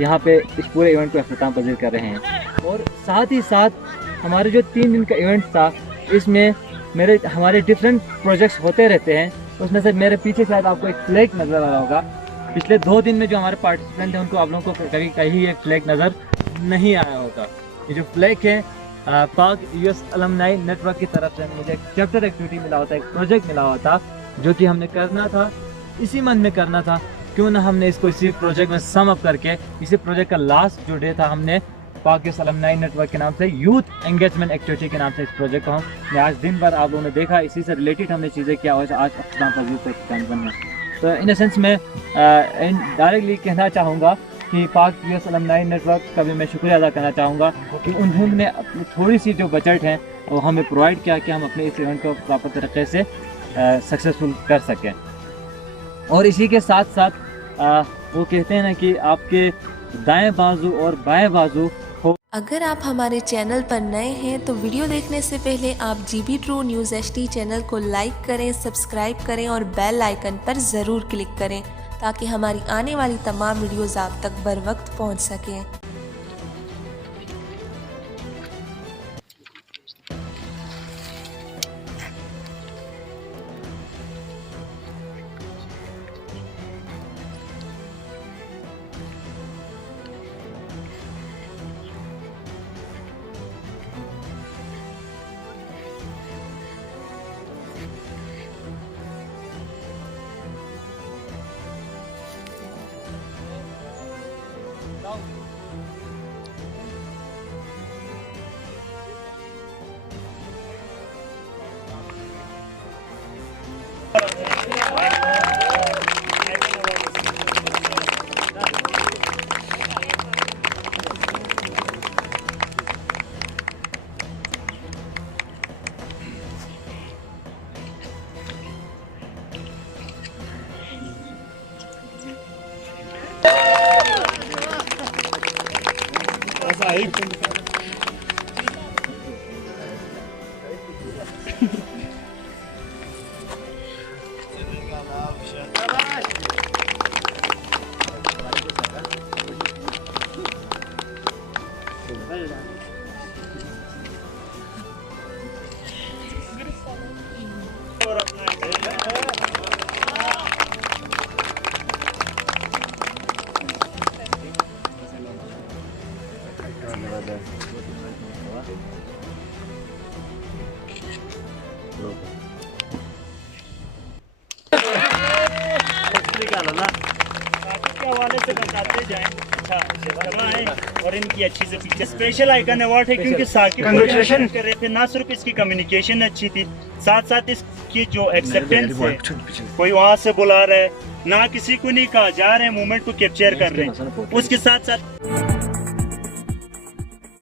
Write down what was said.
यहाँ पे इस पूरे इवेंट को अख्ताम पजीर कर रहे हैं। और साथ ही साथ हमारे जो 3 दिन का इवेंट था, इसमें हमारे डिफरेंट प्रोजेक्ट्स होते रहते हैं। उसमें से मेरे पीछे शायद आपको एक फ्लैग नज़र आ रहा होगा। पिछले 2 दिन में जो हमारे पार्टिसिपेंट हैं उनको आप लोगों को कहीं एक फ्लैग नज़र नहीं आया होगा। ये जो फ्लैग है पाक यूएस अलमनाई नेटवर्क की तरफ से मुझे एक चैप्टर एक्टिविटी मिला होता है, एक प्रोजेक्ट मिला हुआ था जो कि हमने करना था, इसी मंथ में करना था। क्यों ना हमने इसको इसी प्रोजेक्ट में सम अप करके इसी प्रोजेक्ट का लास्ट जो डे था, हमने पाक यूएस अलमनाई नेटवर्क के नाम से यूथ एंगेजमेंट एक्टिविटी के नाम से इस प्रोजेक्ट को हमने आज दिन भर आप लोगों ने देखा, इसी से रिलेटेड हमने चीज़ें किया और आज अख्ताम पजीर पे काम करना। तो इन सेंस में डायरेक्टली कहना चाहूँगा कि पाक यूएस अलमनाई नेटवर्क का भी मैं शुक्रिया अदा करना चाहूँगा कि उन्होंने अपनी थोड़ी सी जो बजट है वो हमें प्रोवाइड किया कि हम अपने इस इवेंट को प्रॉपर तरीके से सक्सेसफुल कर सकें। और इसी के साथ साथ वो कहते हैं ना कि आपके दाएं बाजू और बाएं बाजू हो। अगर आप हमारे चैनल पर नए हैं तो वीडियो देखने से पहले आप GB True News HD channel को लाइक करें, सब्सक्राइब करें और बेल आइकन पर ज़रूर क्लिक करें ताकि हमारी आने वाली तमाम वीडियोज़ आप तक बर वक्त पहुँच सकें। हवाले से बताते जाएं और इनकी अच्छी से पिक्चर स्पेशल आइकन अवार्ड है क्योंकि साकिब कंग्रेचुलेशन कर रहे थे। ना सिर्फ इसकी कम्युनिकेशन अच्छी थी, साथ साथ इसकी जो एक्सेप्टेंस है, कोई वहाँ से बुला रहा है ना किसी को नहीं कहा जा रहे हैं, मूवमेंट को कैप्चर कर रहे हैं, उसके साथ साथ